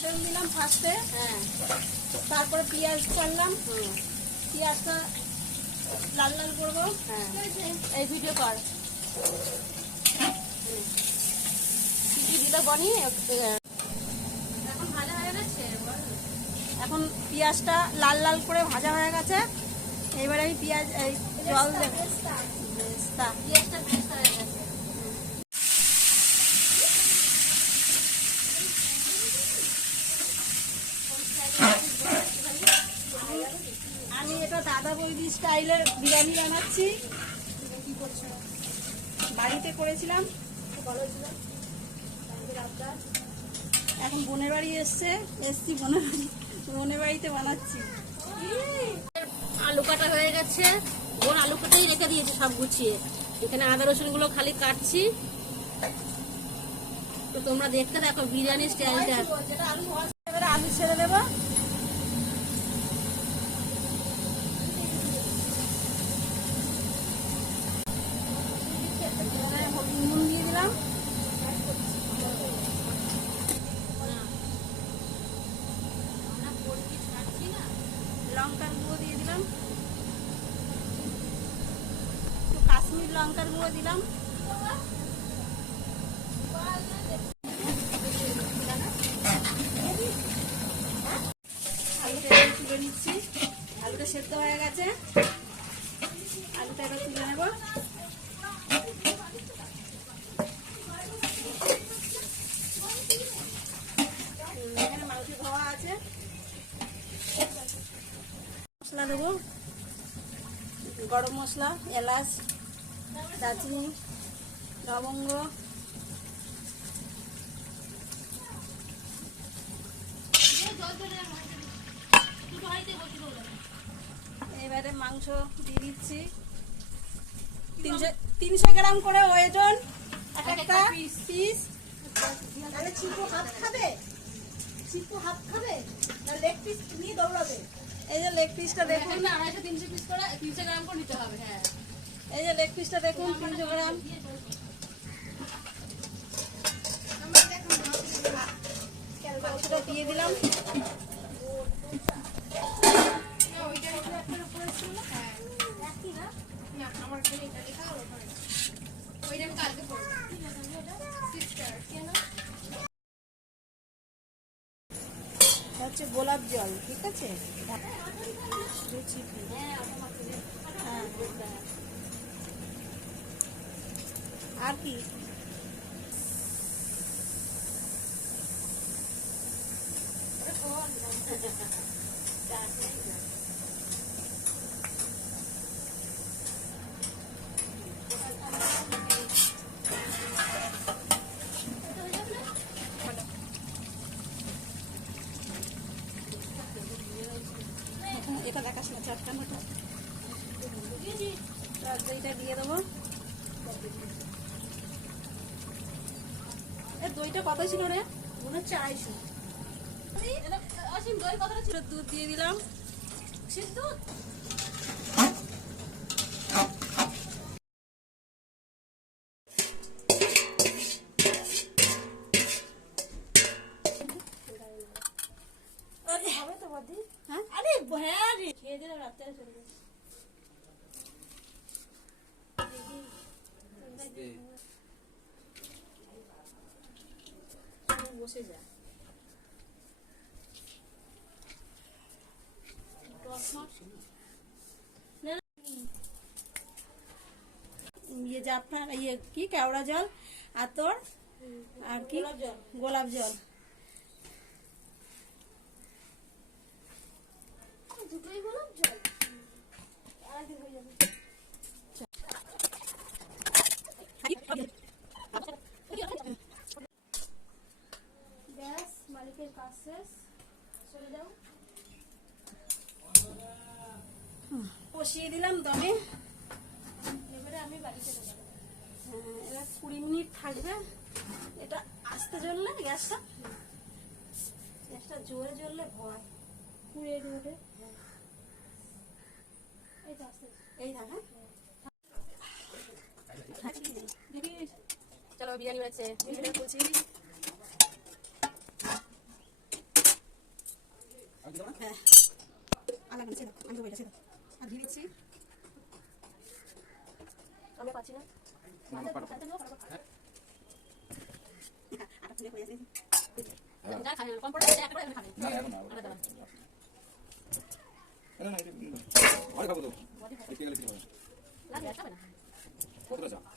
তেল দিলাম ফার্স্টে হ্যাঁ। তারপরে পেঁয়াজ করলাম। হুম। পেঁয়াজটা লাল লাল করব। হ্যাঁ। এই ভিডিও কর। দিল বনি? এখন ভালো হয়ে গেছে? এখন পেঁয়াজটা লাল লাল করে ভাজা হয়ে গেছে। এবারে আমি পেঁয়াজ জল দেব। পেঁয়াজটা হয়ে গেছে। দাদা বৌদি স্টাইলের বিরিয়ানি বানাচ্ছি। বাড়িতে করেছিলাম। এখন বোনের বাড়ি এসছে। এসছি বোনের বাড়ি বোনের বাড়িতে বানাচ্ছি। আলু কাটা হয়ে গেছে। বোন আলু কাটাই রেখে দিয়েছে সব গুছিয়ে। এখানে আদা রসুনগুলো খালি কাটছি। তো তোমরা দেখতে দেখো বিরিয়ানি স্টাইলটা। আলু ছেড়ে দেবো এবারে হলুদ নুন দিয়ে দিলাম লঙ্কার গুঁড়ো দিয়ে দিলাম। একটু কাশ্মীর লঙ্কার গুঁড়ো দিলাম। আলুটা তুলে নিচ্ছি। আলুটা সেদ্ধ হয়ে গেছে। আলুটা এবার তুলে নেব। এখানে মাংস ধোয়া আছে। মশলা দেবো। গরম মশলা এলাচ দারচিনি লবঙ্গ। এবারে মাংস দিয়ে দিচ্ছি। তিনশো তিনশো গ্রাম করে ওজন এক একটা পিস তাহলে চিকু হাফ খাবে? হাফ খাবে? না লেগ পিস নিয়ে দৌড়াবে? এই যে লেগ পিসটা দেখুন। আড়াইশো তিনশো পিস করে তিনশো গ্রাম করে নিতে হবে হ্যাঁ। এই যে লেগ পিসটা দেখুন তিনশো গ্রাম। মাংসটা দিয়ে দিলাম। এটা হচ্ছে গোলাপ জল ঠিক আছে হ্যাঁ। আর কি এটা দেখাস দইটা দিয়ে দেবো দইটা কত ছিল রে মনে হচ্ছে আড়াইশো দই কতটা ছিল দুধ দিয়ে দিলাম সে হবে খেয়ে দিলাম রাত্রে চলে যাবে বসে যা। ইয়ে জাফরান ইয়ে কি কেওড়া জল? আতর আর কি? গোলাপ জল। গোলাপ জল দুটোই গোলাপ জল আরেকদিন হয়ে যাবে ব্যাস মালিকের কাজ শেষ। চলে যাও। কষিয়ে দিলাম দমে। এবারে আমি বাড়ি চলে হ্যাঁ, এবার কুড়ি মিনিট থাকবে। এটা আস্তে জ্বললে গ্যাসটা? গ্যাসটা জোরে জ্বললে ভয়। পুড়ে ওঠে এই চলো বিরিয়ানি হয়েছে। বলছি। হ্যাঁ। আমি পাচ্ছি না। আচ্ছা, আচ্ছা, আচ্ছা, আটা কম পড়ে একটা করে। খাবেন না না এটা খাব তো দেখতে গেলে কিছু হবে না